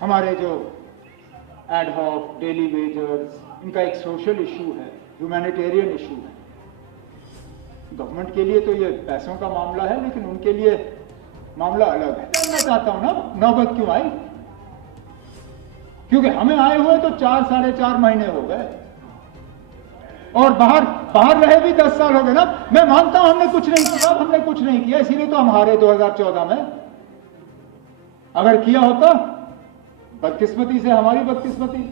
हमारे जो ad hoc daily wagers, इनका एक सोशल इशू है, ह्यूमैनिटेरियन इशू है। गवर्नमेंट के लिए तो ये पैसों का मामला है, लेकिन उनके लिए मामला अलग है। मैं चाहता हूं ना नौबत क्यों आई, क्योंकि हमें आए हुए तो 4-4.5 महीने हो गए और बाहर रहे भी 10 साल हो गए ना। मैं मानता हूं हमने कुछ नहीं किया, हमने कुछ नहीं किया, इसीलिए तो हम हारे 2014 में। अगर किया होता, बदकिस्मती से हमारी बदकिस्मती,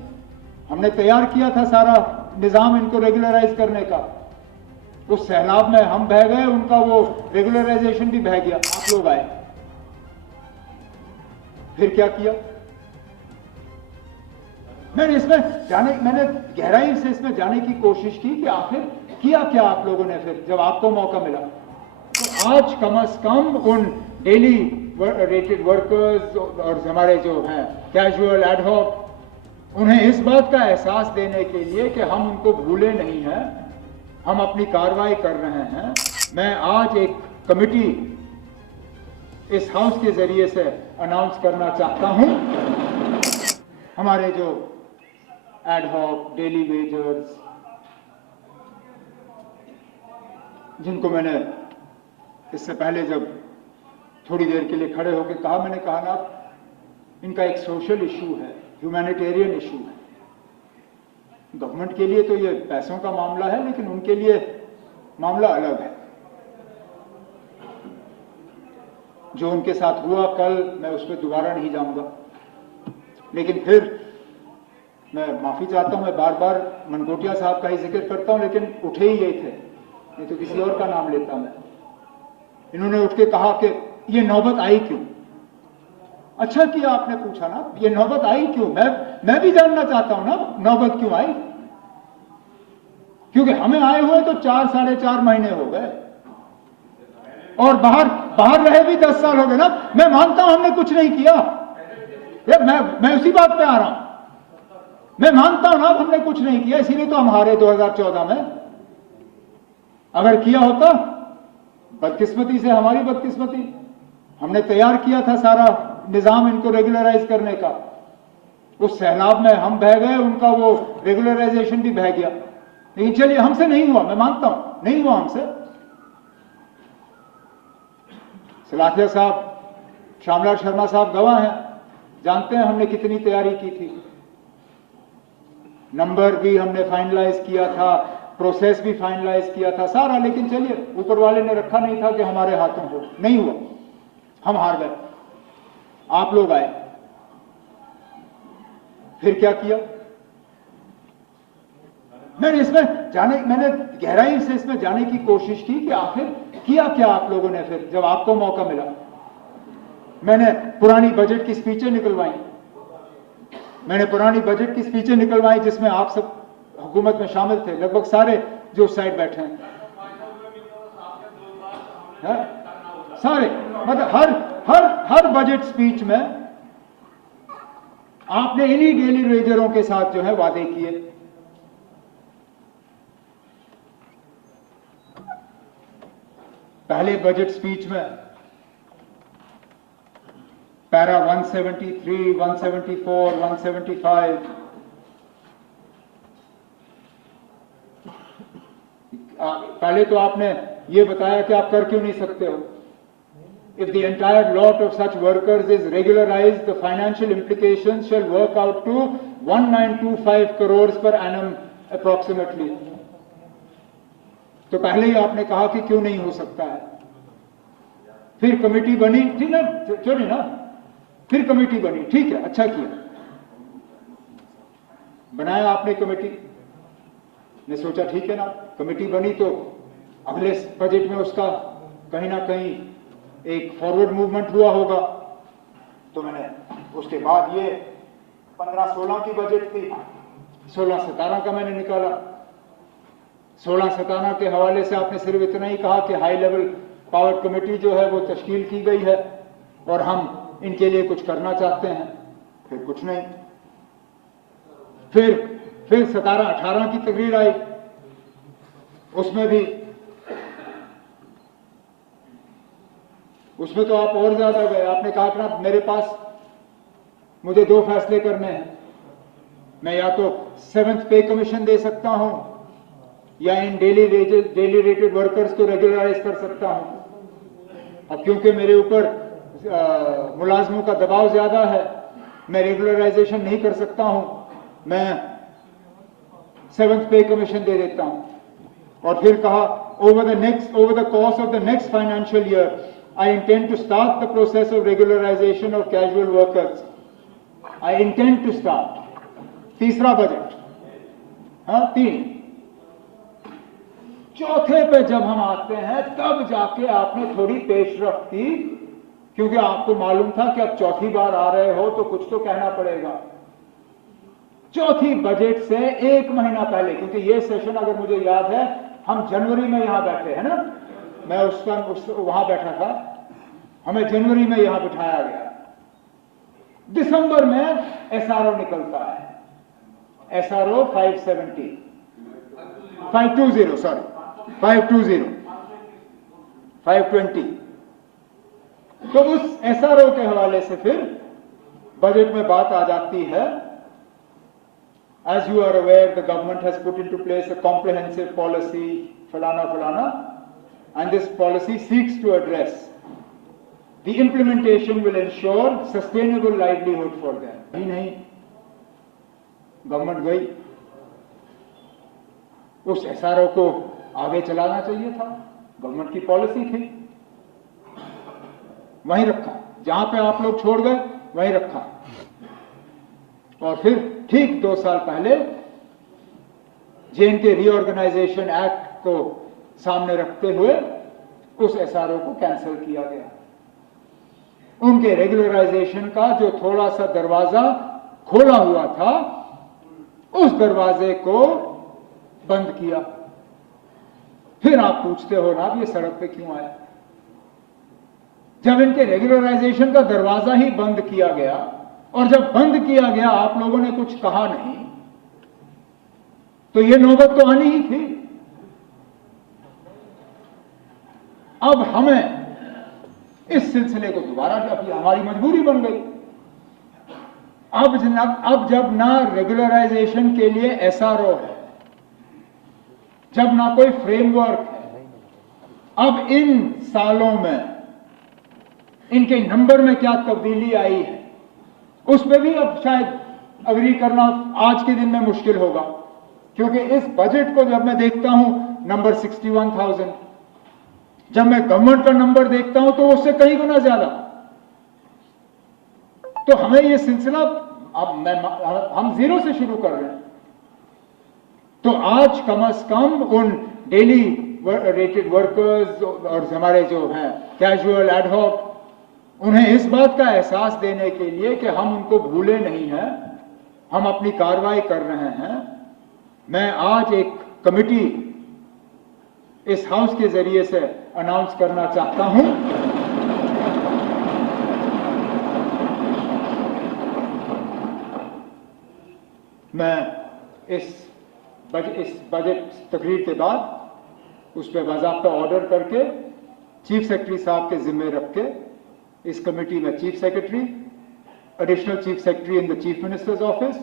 हमने तैयार किया था सारा निजाम इनको रेगुलराइज करने का। उस सैलाब में हम बह गए, उनका वो रेगुलराइजेशन भी बह गया। आप लोग आए, फिर क्या किया? मैंने गहराई से इसमें जाने की कोशिश की कि आखिर किया क्या आप लोगों ने। फिर जब आपको मौका मिला तो आज कम से कम उन डेली रेटेड वर्कर्स और हमारे जो हैं कैजुअल एड हॉक, उन्हें इस बात का एहसास देने के लिए कि हम उनको भूले नहीं हैं, हम अपनी कार्रवाई कर रहे हैं। मैं आज एक कमिटी इस हाउस के जरिए से अनाउंस करना चाहता हूं। हमारे जो एड हॉक डेली वेजर्स, जिनको मैंने इससे पहले जब थोड़ी देर के लिए खड़े होकर कहा, मैंने कहा ना, इनका एक सोशल इशू है, ह्यूमैनिटेरियन इशू है। गवर्नमेंट के लिए तो ये पैसों का मामला है, लेकिन उनके लिए मामला अलग है। जो उनके साथ हुआ कल, मैं उस पर दोबारा नहीं जाऊंगा, लेकिन फिर मैं माफी चाहता हूं। मैं बार बार मनकोटिया साहब का ही जिक्र करता हूं, लेकिन उठे ही यही थे, नहीं तो किसी और का नाम लेता मैं। इन्होंने उठ के कहा कि ये नौबत आई क्यों। अच्छा किया आपने पूछा ना, ये नौबत आई क्यों। मैं भी जानना चाहता हूं ना नौबत क्यों आई, क्योंकि हमें आए हुए तो 4-4.5 महीने हो गए और बाहर रहे भी 10 साल हो गए ना। मैं मानता हूं हमने कुछ नहीं किया, मैं उसी बात पे आ रहा हूं। मैं मानता हूं ना हमने कुछ नहीं किया, इसीलिए तो हम हारे 2014 में। अगर किया होता, बदकिस्मती से हमारी बदकिस्मती, हमने तैयार किया था सारा निजाम इनको रेगुलराइज करने का। उस सैलाब में हम बह गए, उनका वो रेगुलराइजेशन भी बह गया। लेकिन चलिए, हमसे नहीं हुआ, मैं मानता हूं नहीं हुआ हमसे। सलाथिया साहब, श्यामलाल शर्मा साहब गवाह हैं, जानते हैं हमने कितनी तैयारी की थी। नंबर भी हमने फाइनलाइज किया था, प्रोसेस भी फाइनलाइज किया था सारा, लेकिन चलिए, ऊपर वाले ने रखा नहीं था कि हमारे हाथों हो, नहीं हुआ, हम हार गए। आप लोग आए, फिर क्या किया? मैंने गहराई से इसमें जाने की कोशिश की कि आखिर किया क्या आप लोगों ने। फिर जब आपको मौका मिला, मैंने पुरानी बजट की स्पीचें निकलवाई, जिसमें आप सब हुकूमत में शामिल थे, लगभग सारे जो साइड बैठे हैं, सारे, मतलब हर बजट स्पीच में आपने इन्हीं डेली वेजरों के साथ जो है वादे किए। पहले बजट स्पीच में पैरा 173, 174, 175 पहले तो आपने ये बताया कि आप कर क्यों नहीं सकते हो। If the entire lot of such workers is regularized, the financial implications shall work out to 1925 crores per annum approximately. तो पहले ही आपने कहा कि क्यों नहीं हो सकता है। फिर कमेटी बनी, ठीक है, चलिए ना, फिर कमेटी बनी, ठीक है, अच्छा किया, बनाया आपने कमेटी ने, सोचा ठीक है ना, कमेटी बनी तो अगले बजट में उसका कहीं ना कहीं एक फॉरवर्ड मूवमेंट हुआ होगा। तो मैंने उसके बाद ये 15-16 की बजट थी, 16-17 का मैंने निकाला। 16-17 के हवाले से आपने सिर्फ इतना ही कहा कि हाई लेवल पावर कमेटी जो है वो तश्कील की गई है और हम इनके लिए कुछ करना चाहते हैं। फिर कुछ नहीं। फिर 17-18 की तकरीर आई, उसमें तो आप और ज्यादा गए। आपने कहा कि ना, मेरे पास मुझे दो फैसले करने हैं। मैं या तो 7th पे कमीशन दे सकता हूं या इन डेली रेटेड वर्कर्स को रेगुलराइज कर सकता हूं। अब क्योंकि मेरे ऊपर मुलाजमों का दबाव ज्यादा है, मैं रेगुलराइजेशन नहीं कर सकता हूं, मैं 7th पे कमीशन दे देता हूं। और फिर कहा over the course of the next financial year I intend to start the process of regularization of casual workers. I intend to start. तीसरा बजट, हाँ 3। चौथे पे जब हम आते हैं तब जाके आपने थोड़ी पेशरफ्त की, क्योंकि आपको मालूम था कि अब चौथी बार आ रहे हो तो कुछ तो कहना पड़ेगा। चौथी बजट से 1 महीना पहले, क्योंकि ये सेशन अगर मुझे याद है हम जनवरी में यहां बैठे हैं ना, मैं वहां बैठा था, हमें जनवरी में यहां बिठाया गया। दिसंबर में एसआरओ निकलता है, एसआरओ 520। तो उस एसआरओ के हवाले से फिर बजट में बात आ जाती है। As you are aware, the government has put into place a comprehensive policy, falana, and this policy seeks to address. The implementation will ensure sustainable livelihood for them. ही नहीं, गवर्नमेंट गई, उस एसआरओ को आगे चलाना चाहिए था, गवर्नमेंट की policy थी, वहीं रखा, जहां पे आप लोग छोड़ गए वहीं रखा। और फिर ठीक 2 साल पहले जेएनके रीऑर्गेनाइजेशन एक्ट को सामने रखते हुए उस एसआरओ को कैंसिल किया गया। उनके रेगुलराइजेशन का जो थोड़ा सा दरवाजा खोला हुआ था, उस दरवाजे को बंद किया। फिर आप पूछते हो ना, ये सड़क पे क्यों आए? जब इनके रेगुलराइजेशन का दरवाजा ही बंद किया गया, और जब बंद किया गया आप लोगों ने कुछ कहा नहीं, तो ये नौबत तो आनी ही थी। अब हमें इस सिलसिले को दोबारा, अभी हमारी मजबूरी बन गई। अब जब ना रेगुलराइजेशन के लिए एसआरओ है, जब ना कोई फ्रेमवर्क है, अब इन सालों में इनके नंबर में क्या तब्दीली आई है उस पर भी अब शायद अग्री करना आज के दिन में मुश्किल होगा, क्योंकि इस बजट को जब मैं देखता हूं नंबर 61,000, जब मैं गवर्नमेंट का नंबर देखता हूं तो उससे कई गुना ज्यादा। तो हमें यह सिलसिला हम 0 से शुरू कर रहे हैं। तो आज कम से कम उन डेली रेटेड वर्कर्स और हमारे जो हैं कैजुअल एडहॉक, उन्हें इस बात का एहसास देने के लिए कि हम उनको भूले नहीं हैं, हम अपनी कार्रवाई कर रहे हैं। मैं आज एक कमिटी इस हाउस के जरिए से अनाउंस करना चाहता हूं। मैं इस बजट तकरीर के बाद उस पर बाज़ाब्ता ऑर्डर करके चीफ सेक्रेटरी साहब के जिम्मे रख के इस कमेटी में chief secretary, additional chief secretary in the chief minister's office,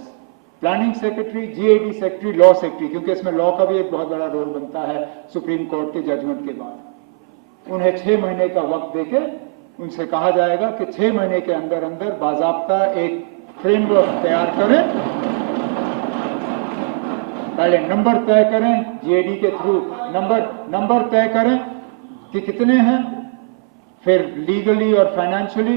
planning secretary, GAD secretary, law secretary, क्योंकि इसमें लॉ का भी एक बहुत बड़ा रोल बनता है सुप्रीम कोर्ट के जजमेंट के बाद। उन्हें 6 महीने का वक्त देके उनसे कहा जाएगा कि 6 महीने के अंदर अंदर बाज़ाब्ता एक फ्रेमवर्क तैयार करें। पहले नंबर तय करें, जीएडी के थ्रू नंबर तय करें कि कितने हैं, फिर लीगली और फाइनेंशियली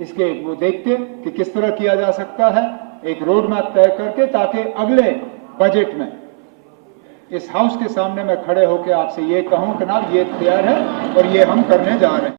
इसके वो देखते कि किस तरह किया जा सकता है, एक रोड मैप तय करके, ताकि अगले बजट में इस हाउस के सामने मैं खड़े होकर आपसे ये कहूं कि ना ये तैयार है और ये हम करने जा रहे हैं।